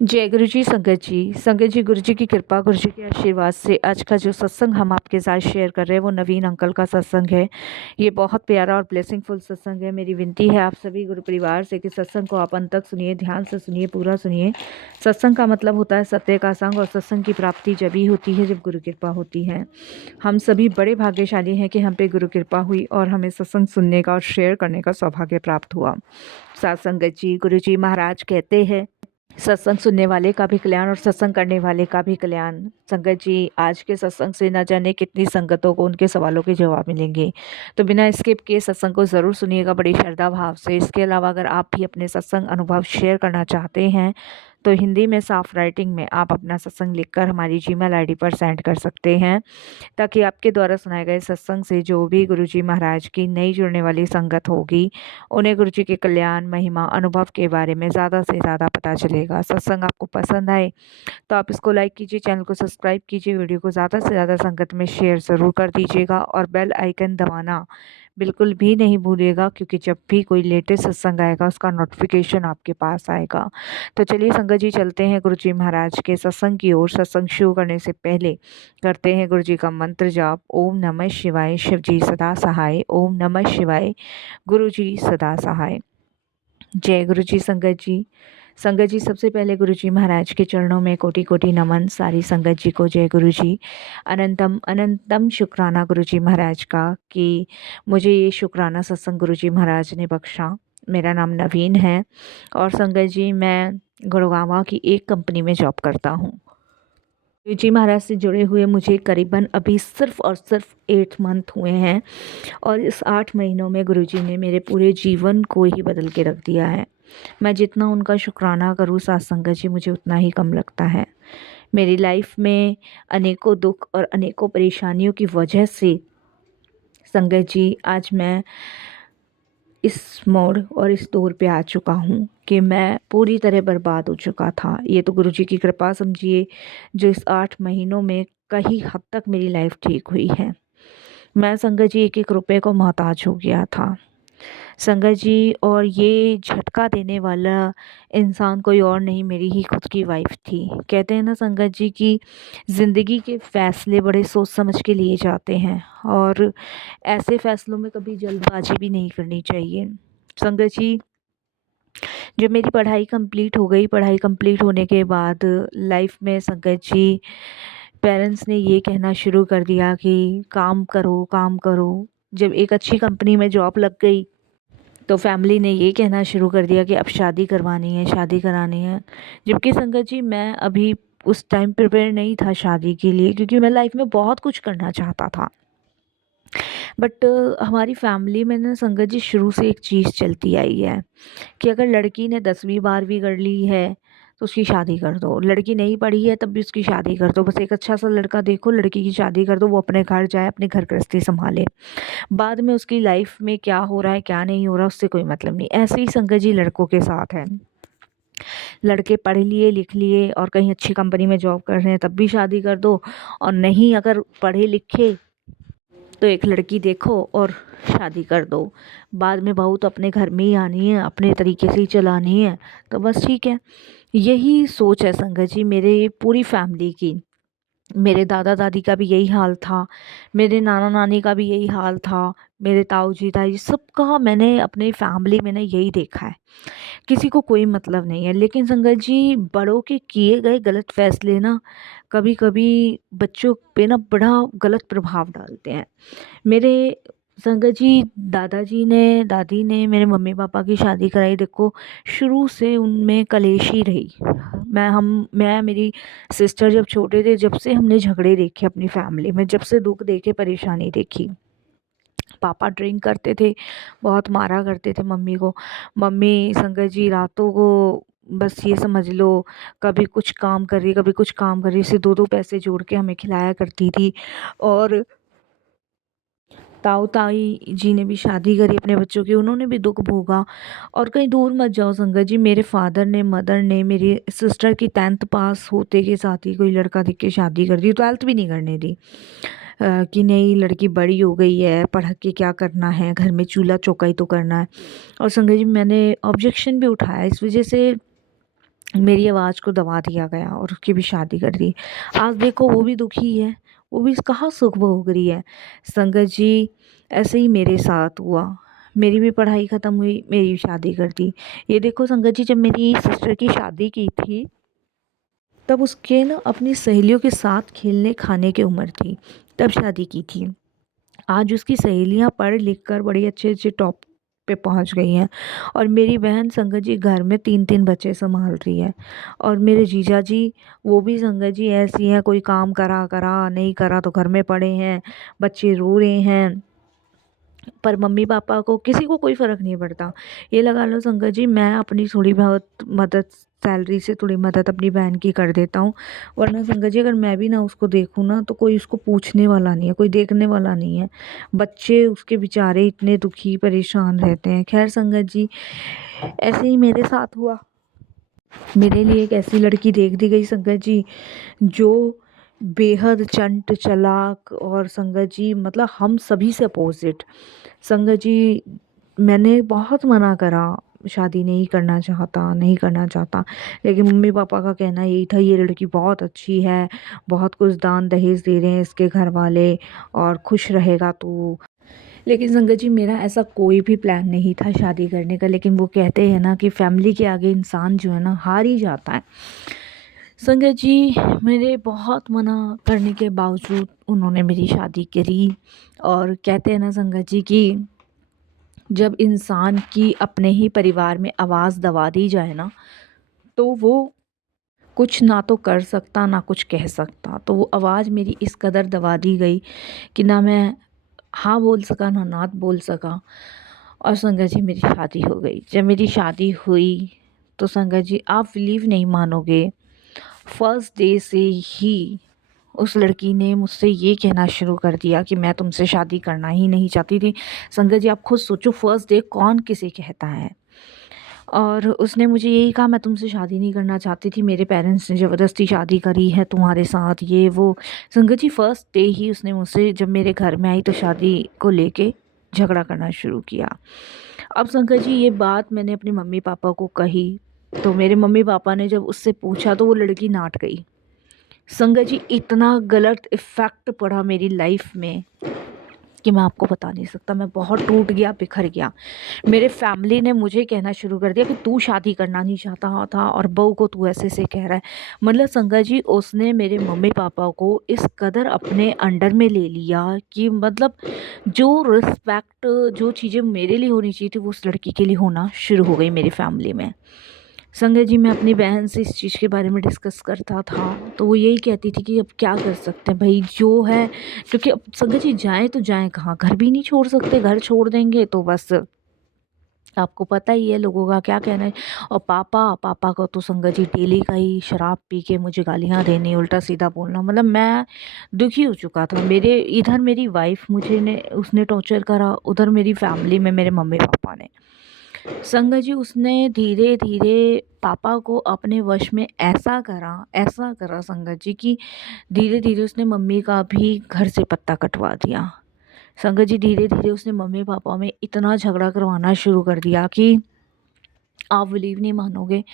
जय गुरु जी, संगत जी। संगत जी, गुरु जी की कृपा, गुरु जी के आशीर्वाद से आज का जो सत्संग हम आपके साथ शेयर कर रहे हैं वो नवीन अंकल का सत्संग है। ये बहुत प्यारा और ब्लेसिंगफुल सत्संग है। मेरी विनती है आप सभी गुरु परिवार से कि सत्संग को आप अंत तक सुनिए, ध्यान से सुनिए, पूरा सुनिए। सत्संग का मतलब होता है सत्य का संग, और सत्संग की प्राप्ति जब ही होती है जब गुरु कृपा होती है। हम सभी बड़े भाग्यशाली हैं कि हम पे गुरु कृपा हुई और हमें सत्संग सुनने का और शेयर करने का सौभाग्य प्राप्त हुआ। साथ संगत जी, गुरु जी महाराज कहते हैं, सत्संग सुनने वाले का भी कल्याण और सत्संग करने वाले का भी कल्याण। संगत जी, आज के सत्संग से न जाने कितनी संगतों को उनके सवालों के जवाब मिलेंगे, तो बिना स्किप किए सत्संग को ज़रूर सुनिएगा बड़ी श्रद्धा भाव से। इसके अलावा अगर आप भी अपने सत्संग अनुभव शेयर करना चाहते हैं तो हिंदी में साफ राइटिंग में आप अपना सत्संग लिखकर हमारी जीमेल आईडी पर सेंड कर सकते हैं, ताकि आपके द्वारा सुनाए गए सत्संग से जो भी गुरुजी महाराज की नई जुड़ने वाली संगत होगी उन्हें गुरुजी के कल्याण, महिमा, अनुभव के बारे में ज़्यादा से ज़्यादा पता चलेगा। सत्संग आपको पसंद आए तो आप इसको लाइक कीजिए, चैनल को सब्सक्राइब कीजिए, वीडियो को ज़्यादा से ज़्यादा संगत में शेयर ज़रूर कर दीजिएगा और बेल आइकन दबाना बिल्कुल भी नहीं भूलिएगा, क्योंकि जब भी कोई लेटेस्ट सत्संग आएगा उसका नोटिफिकेशन आपके पास आएगा। तो चलिए संगत जी, चलते हैं गुरुजी महाराज के सत्संग की ओर। सत्संग शुरू करने से पहले करते हैं गुरुजी का मंत्र जाप। ओम नमः शिवाय, शिव जी सदा सहाय। ओम नमः शिवाय, गुरु जी सदा सहाय। जय गुरु जी। संगत जी, संगत जी, सबसे पहले गुरु जी महाराज के चरणों में कोटि कोटि नमन। सारी संगत जी को जय गुरु जी। अनंतम अनंतम शुक्राना गुरु जी महाराज का कि मुझे ये शुक्राना सत्संग गुरु जी महाराज ने बख्शा। मेरा नाम नवीन है और संगत जी, मैं गुड़गांव की एक कंपनी में जॉब करता हूँ। गुरु जी महाराज से जुड़े हुए मुझे करीबन अभी सिर्फ और सिर्फ 8 मंथ हुए हैं, और इस 8 महीनों में गुरुजी ने मेरे पूरे जीवन को ही बदल के रख दिया है। मैं जितना उनका शुक्राना करूँ साथ संगत जी, मुझे उतना ही कम लगता है। मेरी लाइफ में अनेकों दुख और अनेकों परेशानियों की वजह से संगत जी आज मैं इस मोड़ और इस दौर पे आ चुका हूँ कि मैं पूरी तरह बर्बाद हो चुका था। ये तो गुरुजी की कृपा समझिए, जो इस 8 महीनों में कई हद तक मेरी लाइफ ठीक हुई है। मैं संगत जी एक एक रुपए को मोहताज हो गया था संगत जी, और ये झटका देने वाला इंसान कोई और नहीं, मेरी ही खुद की वाइफ थी। कहते हैं ना संगत जी कि ज़िंदगी के फ़ैसले बड़े सोच समझ के लिए जाते हैं, और ऐसे फ़ैसलों में कभी जल्दबाजी भी नहीं करनी चाहिए। संगत जी, जब मेरी पढ़ाई कंप्लीट हो गई, पढ़ाई कंप्लीट होने के बाद लाइफ में संगत जी पेरेंट्स ने ये कहना शुरू कर दिया कि काम करो, काम करो। जब एक अच्छी कंपनी में जॉब लग गई तो फैमिली ने ये कहना शुरू कर दिया कि अब शादी करवानी है, शादी करानी है। जबकि संगत जी, मैं अभी उस टाइम प्रिपेयर नहीं था शादी के लिए, क्योंकि मैं लाइफ में बहुत कुछ करना चाहता था। बट हमारी फैमिली में ना संगत जी शुरू से एक चीज़ चलती आई है कि अगर लड़की ने 10वीं 12वीं कर ली है तो उसकी शादी कर दो, लड़की नहीं पढ़ी है तब भी उसकी शादी कर दो, बस एक अच्छा सा लड़का देखो, लड़की की शादी कर दो, वो अपने घर जाए, अपने घर गृहस्थी संभाले, बाद में उसकी लाइफ में क्या हो रहा है क्या नहीं हो रहा उससे कोई मतलब नहीं। ऐसे ही संगत जी लड़कों के साथ है। लड़के पढ़ लिए लिख लिए और कहीं अच्छी कंपनी में जॉब कर रहे हैं तब भी शादी कर दो, और नहीं अगर पढ़े लिखे तो एक लड़की देखो और शादी कर दो, बाद में बहू तो अपने घर में ही आनी है, अपने तरीके से ही चलानी है, तो बस ठीक है। यही सोच है संगत जी मेरे पूरी फैमिली की। मेरे दादा दादी का भी यही हाल था, मेरे नाना नानी का भी यही हाल था, मेरे ताऊ जी ताई जी सबका मैंने अपने फैमिली में ना यही देखा है। किसी को कोई मतलब नहीं है, लेकिन संगत जी बड़ों के किए गए गलत फैसले ना कभी कभी बच्चों पे ना बड़ा गलत प्रभाव डालते हैं। मेरे संगत जी दादाजी ने दादी ने मेरे मम्मी पापा की शादी कराई, देखो शुरू से उनमें कलेश ही रही। मैं मेरी सिस्टर जब छोटे थे, जब से हमने झगड़े देखे अपनी फैमिली में, जब से दुख देखे, परेशानी देखी। पापा ड्रिंक करते थे, बहुत मारा करते थे मम्मी को। मम्मी संगत जी रातों को बस ये समझ लो कभी कुछ काम कर रही, कभी कुछ काम कर रही, से दो दो पैसे जोड़ के हमें खिलाया करती थी। और ताऊ ताई जी ने भी शादी करी अपने बच्चों की, उन्होंने भी दुख भोगा। और कहीं दूर मत जाओ संगत जी, मेरे फादर ने मदर ने मेरी सिस्टर की 10th पास होते के साथ ही कोई लड़का दिख के शादी कर दी, 12th भी नहीं करने दी। कि नहीं लड़की बड़ी हो गई है, पढ़ के क्या करना है, घर में चूल्हा चौका ही तो करना है। और संगत जी मैंने ऑब्जेक्शन भी उठाया इस वजह से, मेरी आवाज़ को दबा दिया गया और उसकी भी शादी कर दी। आज देखो वो भी दुखी है, वो भी कहाँ सुख भोग रही है। संगत जी, ऐसे ही मेरे साथ हुआ। मेरी भी पढ़ाई ख़त्म हुई, मेरी भी शादी कर दी। ये देखो संगत जी, जब मेरी सिस्टर की शादी की थी, तब उसके ना अपनी सहेलियों के साथ खेलने खाने की उम्र थी, तब शादी की थी। आज उसकी सहेलियां पढ़ लिख कर बड़ी अच्छे अच्छे टॉप पे पहुंच गई हैं, और मेरी बहन संगत जी घर में तीन तीन बच्चे संभाल रही है। और मेरे जीजा जी, वो भी संगत जी ऐसी हैं, कोई काम करा करा नहीं करा तो घर में पड़े हैं, बच्चे रो रहे हैं, पर मम्मी पापा को किसी को कोई फ़र्क नहीं पड़ता। ये लगा लो संगत जी, मैं अपनी थोड़ी बहुत मदद, सैलरी से थोड़ी मदद अपनी बहन की कर देता हूँ, वरना संगत जी अगर मैं भी ना उसको देखूँ ना तो कोई उसको पूछने वाला नहीं है, कोई देखने वाला नहीं है। बच्चे उसके बेचारे इतने दुखी परेशान रहते हैं। खैर संगत जी, ऐसे ही मेरे साथ हुआ। मेरे लिए एक ऐसी लड़की देख दी गई संगत जी, जो बेहद चंट चालाक और संगत जी मतलब हम सभी से अपोजिट। संगत जी, मैंने बहुत मना करा, शादी नहीं करना चाहता, नहीं करना चाहता, लेकिन मम्मी पापा का कहना यही था, ये लड़की बहुत अच्छी है, बहुत कुछ दान दहेज दे रहे हैं इसके घर वाले, और खुश रहेगा तू। लेकिन संगत जी, मेरा ऐसा कोई भी प्लान नहीं था शादी करने का, लेकिन वो कहते हैं ना कि फैमिली के आगे इंसान जो है ना हार ही जाता है। संगत जी, मेरे बहुत मना करने के बावजूद उन्होंने मेरी शादी करी। और कहते हैं ना संगत जी कि जब इंसान की अपने ही परिवार में आवाज़ दबा दी जाए ना, तो वो कुछ ना तो कर सकता ना कुछ कह सकता। तो वो आवाज़ मेरी इस कदर दबा दी गई कि ना मैं हाँ बोल सका ना ना बोल सका। और संगत जी, मेरी शादी हो गई। जब मेरी शादी हुई तो संगत जी, आप बिलीव नहीं मानोगे, फर्स्ट डे से ही उस लड़की ने मुझसे ये कहना शुरू कर दिया कि मैं तुमसे शादी करना ही नहीं चाहती थी। संगत जी, आप खुद सोचो, फर्स्ट डे कौन किसे कहता है। और उसने मुझे यही कहा, मैं तुमसे शादी नहीं करना चाहती थी, मेरे पेरेंट्स ने ज़बरदस्ती शादी करी है तुम्हारे साथ, ये वो। संगत जी, फर्स्ट डे ही उसने मुझसे जब मेरे घर में आई तो शादी को लेके झगड़ा करना शुरू किया। अब संगत जी, ये बात मैंने अपने मम्मी पापा को कही, तो मेरे मम्मी पापा ने जब उससे पूछा तो वो लड़की नाट गई। संगत जी, इतना गलत इफ़ेक्ट पड़ा मेरी लाइफ में कि मैं आपको बता नहीं सकता। मैं बहुत टूट गया, बिखर गया। मेरे फैमिली ने मुझे कहना शुरू कर दिया कि तू शादी करना नहीं चाहता था और बहू को तू ऐसे ऐसे कह रहा है। मतलब संगत जी, उसने मेरे मम्मी पापा को इस कदर अपने अंडर में ले लिया कि मतलब जो रिस्पेक्ट, जो चीज़ें मेरे लिए होनी चाहिए थी वो उस लड़की के लिए होना शुरू हो गई मेरी फैमिली में। संगत जी, मैं अपनी बहन से इस चीज़ के बारे में डिस्कस करता था तो वो यही कहती थी कि अब क्या कर सकते हैं भाई, जो है। क्योंकि अब संगत जी, जाएँ तो जाएँ कहाँ, घर भी नहीं छोड़ सकते, घर छोड़ देंगे तो बस आपको पता ही है लोगों का क्या कहना है। और पापा पापा को तो संगत जी डेली का ही शराब पी के मुझे गालियाँ देनी, उल्टा सीधा बोलना, मतलब मैं दुखी हो चुका था। मेरे इधर मेरी वाइफ मुझे ने उसने टॉर्चर करा, उधर मेरी फैमिली में मेरे मम्मी पापा ने। संगत जी, उसने धीरे धीरे पापा को अपने वश में ऐसा करा संगत जी कि धीरे धीरे उसने मम्मी का भी घर से पत्ता कटवा दिया। संगत जी, धीरे धीरे उसने मम्मी पापा में इतना झगड़ा करवाना शुरू कर दिया कि आप बिलीव नहीं मानोगे,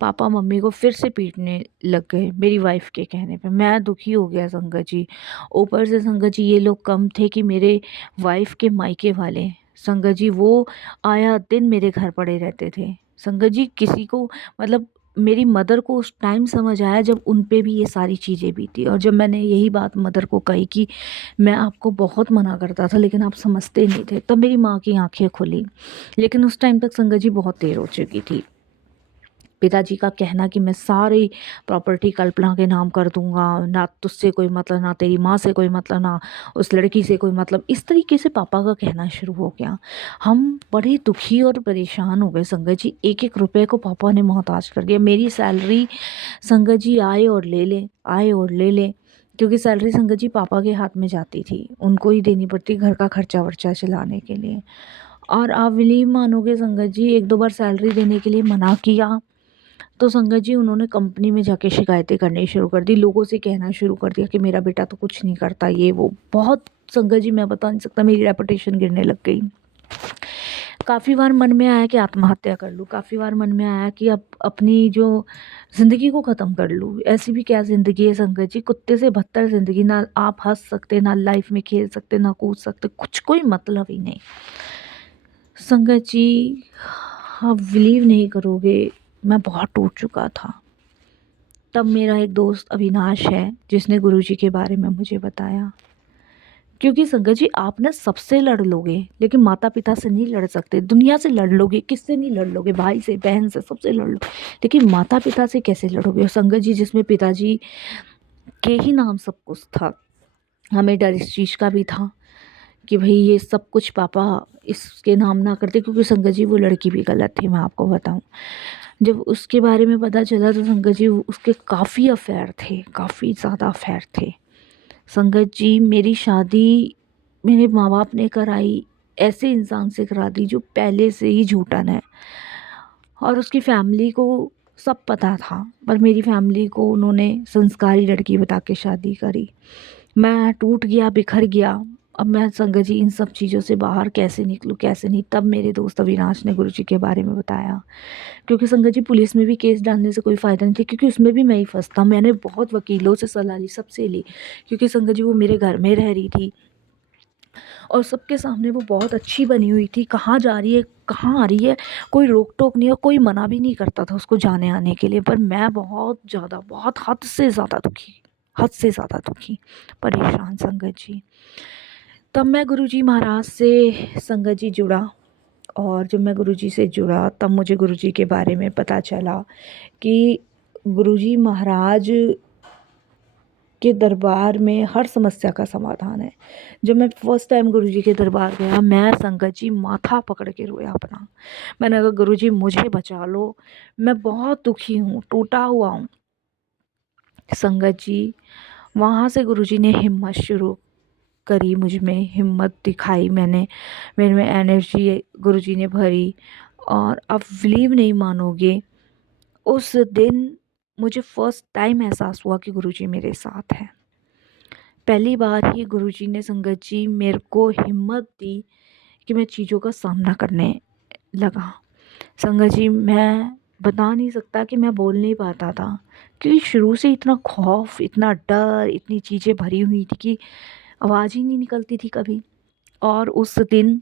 पापा मम्मी को फिर से पीटने लग गए मेरी वाइफ के कहने पे। मैं दुखी हो गया संगत जी। ऊपर से संगत जी, ये लोग कम थे कि मेरे वाइफ के मायके वाले संगत जी, वो आया दिन मेरे घर पड़े रहते थे। संगत जी, किसी को मतलब मेरी मदर को उस टाइम समझ आया जब उन पे भी ये सारी चीज़ें बीती, और जब मैंने यही बात मदर को कही कि मैं आपको बहुत मना करता था लेकिन आप समझते नहीं थे, तब मेरी माँ की आंखें खुली। लेकिन उस टाइम तक संगत जी बहुत देर हो चुकी थी। पिताजी का कहना कि मैं सारी प्रॉपर्टी कल्पना के नाम कर दूंगा, ना तुझसे कोई मतलब, ना तेरी माँ से कोई मतलब, ना उस लड़की से कोई मतलब, इस तरीके से पापा का कहना शुरू हो गया। हम बड़े दुखी और परेशान हो गए संगत जी। एक एक रुपए को पापा ने मोहताज कर दिया। मेरी सैलरी संगत जी आए और ले ले, आए और ले ले, क्योंकि सैलरी संगत जी पापा के हाथ में जाती थी, उनको ही देनी पड़ती घर का खर्चा वर्चा चलाने के लिए। और आप बिलीव मानोगे संगत जी, एक दो बार सैलरी देने के लिए मना किया तो संगत जी उन्होंने कंपनी में जाके शिकायतें करनी शुरू कर दी, लोगों से कहना शुरू कर दिया कि मेरा बेटा तो कुछ नहीं करता, ये वो बहुत। संगत जी, मैं बता नहीं सकता, मेरी रेपुटेशन गिरने लग गई। काफ़ी बार मन में आया कि आत्महत्या कर लूँ, काफ़ी बार मन में आया कि अब अपनी जो ज़िंदगी को ख़त्म कर लूँ। ऐसी भी क्या ज़िंदगी है संगत जी, कुत्ते से बदतर ज़िंदगी। ना आप हँस सकते, ना लाइफ़ में खेल सकते, ना कूद सकते, कुछ कोई मतलब ही नहीं। संगत जी, आप बिलीव नहीं करोगे, मैं बहुत टूट चुका था। तब मेरा एक दोस्त अविनाश है जिसने गुरुजी के बारे में मुझे बताया। क्योंकि संगत जी, आप ना सबसे लड़ लोगे लेकिन माता पिता से नहीं लड़ सकते। दुनिया से लड़ लोगे, किससे नहीं लड़ लोगे, भाई से, बहन से, सबसे लड़ लो, लेकिन माता पिता से कैसे लड़ोगे। और संगत जी, जिसमें पिताजी के ही नाम सब कुछ था, हमें डर इस चीज़ का भी था कि भाई ये सब कुछ पापा इसके नाम ना करते, क्योंकि संगत जी वो लड़की भी गलत थी, मैं आपको बताऊं। जब उसके बारे में पता चला तो संगत जी उसके काफ़ी अफेयर थे, काफ़ी ज़्यादा अफेयर थे। संगत जी, मेरी शादी मेरे माँ बाप ने कराई, ऐसे इंसान से करा दी जो पहले से ही झूठन है, और उसकी फैमिली को सब पता था, पर मेरी फैमिली को उन्होंने संस्कारी लड़की बता के शादी करी। मैं टूट गया, बिखर गया। अब मैं संगत जी इन सब चीज़ों से बाहर कैसे निकलूँ, कैसे नहीं। तब मेरे दोस्त अविनाश ने गुरुजी के बारे में बताया। क्योंकि संगत जी, पुलिस में भी केस डालने से कोई फ़ायदा नहीं था, क्योंकि उसमें भी मैं ही फँसता। मैंने बहुत वकीलों से सलाह ली, सबसे ली, क्योंकि संगत जी वो मेरे घर में रह रही थी और सबके सामने वो बहुत अच्छी बनी हुई थी। कहाँ जा रही है, कहाँ आ रही है, कोई रोक टोक नहीं, और कोई मना भी नहीं करता था उसको जाने आने के लिए। पर मैं बहुत ज़्यादा, बहुत हद से ज़्यादा दुखी, हद से ज़्यादा दुखी, परेशान संगत जी। तब मैं गुरुजी महाराज से संगत जी जुड़ा, और जब मैं गुरुजी से जुड़ा तब मुझे गुरुजी के बारे में पता चला कि गुरुजी महाराज के दरबार में हर समस्या का समाधान है। जब मैं फर्स्ट टाइम गुरुजी के दरबार गया, मैं संगत जी माथा पकड़ के रोया अपना। मैंने कहा गुरुजी मुझे बचा लो, मैं बहुत दुखी हूँ, टूटा हुआ हूँ। संगत जी, वहाँ से गुरुजी ने हिम्मत शुरू करी, मुझ में हिम्मत दिखाई, मेरे में एनर्जी गुरुजी ने भरी। और आप बिलीव नहीं मानोगे, उस दिन मुझे फर्स्ट टाइम एहसास हुआ कि गुरुजी मेरे साथ हैं। पहली बार ही गुरुजी ने संगत जी मेरे को हिम्मत दी कि मैं चीज़ों का सामना करने लगा। संगत जी, मैं बता नहीं सकता कि मैं बोल नहीं पाता था, क्योंकि शुरू से इतना खौफ, इतना डर, इतनी चीज़ें भरी हुई थी कि आवाज़ ही नहीं निकलती थी कभी। और उस दिन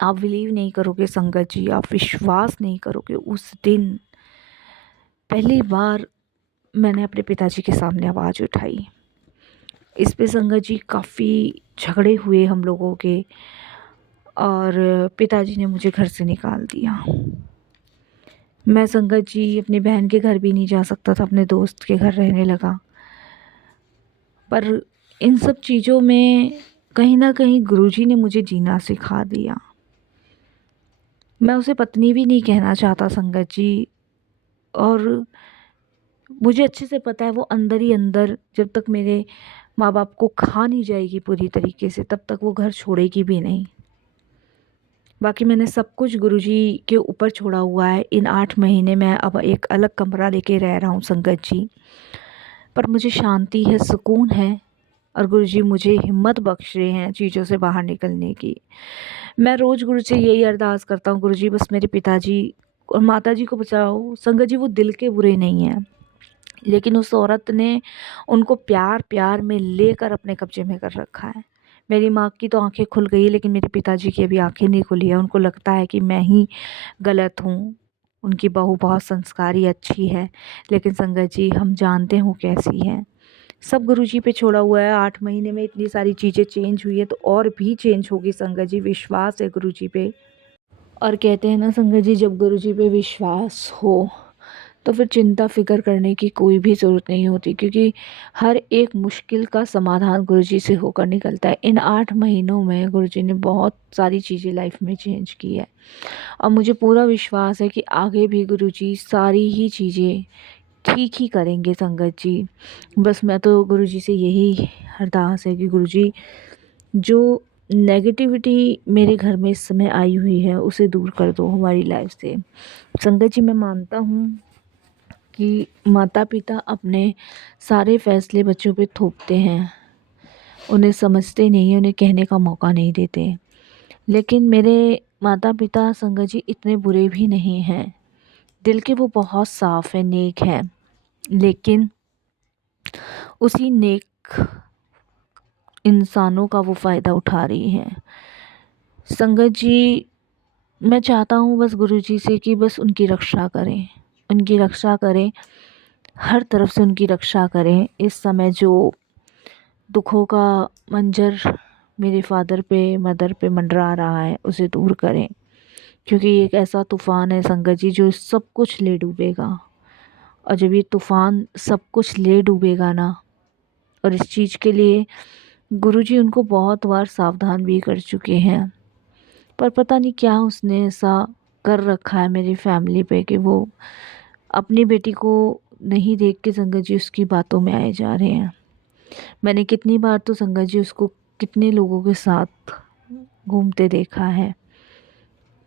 आप बिलीव नहीं करोगे संगत जी, आप विश्वास नहीं करोगे, उस दिन पहली बार मैंने अपने पिताजी के सामने आवाज़ उठाई। इस पे संगत जी काफ़ी झगड़े हुए हम लोगों के, और पिताजी ने मुझे घर से निकाल दिया। मैं संगत जी अपनी बहन के घर भी नहीं जा सकता था, अपने दोस्त के घर रहने लगा। पर इन सब चीज़ों में कहीं ना कहीं गुरुजी ने मुझे जीना सिखा दिया। मैं उसे पत्नी भी नहीं कहना चाहता संगत जी, और मुझे अच्छे से पता है वो अंदर ही अंदर जब तक मेरे माँ बाप को खा नहीं जाएगी पूरी तरीके से, तब तक वो घर छोड़ेगी भी नहीं। बाकी मैंने सब कुछ गुरुजी के ऊपर छोड़ा हुआ है। इन 8 महीने मैं अब एक अलग कमरा लेके रह रहा हूँ संगत जी, पर मुझे शांति है, सुकून है, और गुरुजी मुझे हिम्मत बख्श रहे हैं चीज़ों से बाहर निकलने की। मैं रोज़ गुरु से यही अरदास करता हूँ, गुरुजी बस मेरे पिताजी और माताजी को बचाओ। संगत जी, वो दिल के बुरे नहीं हैं, लेकिन उस औरत ने उनको प्यार प्यार में लेकर अपने कब्जे में कर रखा है। मेरी माँ की तो आंखें खुल गई, लेकिन मेरे पिताजी की अभी आंखें नहीं खुली है। उनको लगता है कि मैं ही गलत हूँ, उनकी बहू बहुत संस्कारी अच्छी है, लेकिन संगत जी हम जानते हो कैसी है। सब गुरुजी पे छोड़ा हुआ है। 8 महीने में इतनी सारी चीज़ें चेंज हुई है, तो और भी चेंज होगी संगत जी, विश्वास है गुरुजी पे। और कहते हैं ना संगत जी, जब गुरुजी पे विश्वास हो तो फिर चिंता फ़िक्र करने की कोई भी ज़रूरत नहीं होती, क्योंकि हर एक मुश्किल का समाधान गुरुजी से होकर निकलता है। इन 8 महीनों में गुरुजी ने बहुत सारी चीज़ें लाइफ में चेंज की है, और मुझे पूरा विश्वास है कि आगे भी गुरुजी सारी ही चीज़ें ठीक ही करेंगे संगत जी। बस मैं तो गुरुजी से यही अरदास है कि गुरुजी, जो नेगेटिविटी मेरे घर में इस समय आई हुई है उसे दूर कर दो हमारी लाइफ से। संगत जी, मैं मानता हूँ कि माता पिता अपने सारे फैसले बच्चों पे थोपते हैं, उन्हें समझते नहीं हैं, उन्हें कहने का मौका नहीं देते। लेकिन मेरे माता पिता संगत जी इतने बुरे भी नहीं हैं, दिल के वो बहुत साफ़ है, नेक है, लेकिन उसी नेक इंसानों का वो फ़ायदा उठा रही हैं। संगत जी, मैं चाहता हूँ बस गुरुजी से कि बस उनकी रक्षा करें, उनकी रक्षा करें, हर तरफ से उनकी रक्षा करें। इस समय जो दुखों का मंजर मेरे फादर पे, मदर पे मंडरा रहा है, उसे दूर करें, क्योंकि ये एक ऐसा तूफ़ान है संगत जी जो सब कुछ ले डूबेगा। और जब ये तूफ़ान सब कुछ ले डूबेगा ना, और इस चीज़ के लिए गुरुजी उनको बहुत बार सावधान भी कर चुके हैं, पर पता नहीं क्या उसने ऐसा कर रखा है मेरी फैमिली पे कि वो अपनी बेटी को नहीं देख के संगत जी उसकी बातों में आए जा रहे हैं। मैंने कितनी बार तो संगत जी उसको कितने लोगों के साथ घूमते देखा है,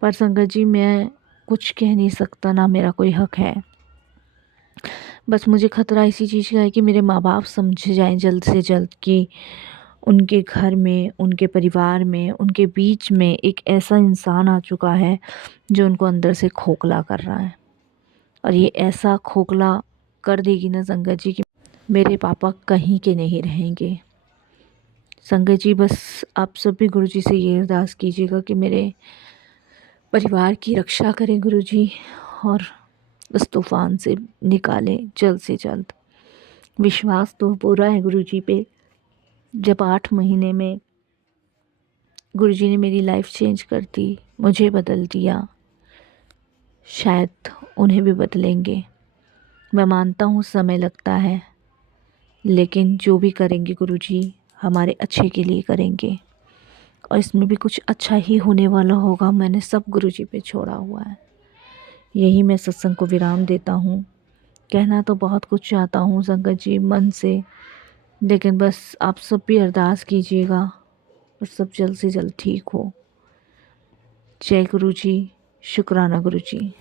पर संगत जी मैं कुछ कह नहीं सकता, ना मेरा कोई हक है। बस मुझे ख़तरा इसी चीज़ का है कि मेरे माँ बाप समझ जाएं जल्द से जल्द कि उनके घर में, उनके परिवार में, उनके बीच में एक ऐसा इंसान आ चुका है जो उनको अंदर से खोखला कर रहा है। और ये ऐसा खोखला कर देगी ना संगत जी कि मेरे पापा कहीं के नहीं रहेंगे। संगत जी, बस आप सब भी गुरुजी से ये अरदास कीजिएगा कि मेरे परिवार की रक्षा करें गुरुजी, और उस तूफ़ान से निकालें जल्द से जल्द। विश्वास तो पूरा है गुरुजी पे। जब 8 महीने में गुरुजी ने मेरी लाइफ चेंज कर दी, मुझे बदल दिया, शायद उन्हें भी बदलेंगे। मैं मानता हूँ समय लगता है, लेकिन जो भी करेंगे गुरुजी हमारे अच्छे के लिए करेंगे, और इसमें भी कुछ अच्छा ही होने वाला होगा। मैंने सब गुरुजी पे छोड़ा हुआ है। यही मैं सत्संग को विराम देता हूँ। कहना तो बहुत कुछ चाहता हूँ संगत जी मन से, लेकिन बस आप सब भी अरदास कीजिएगा और सब जल्द से जल्द ठीक हो। जय गुरुजी, शुक्राना गुरुजी।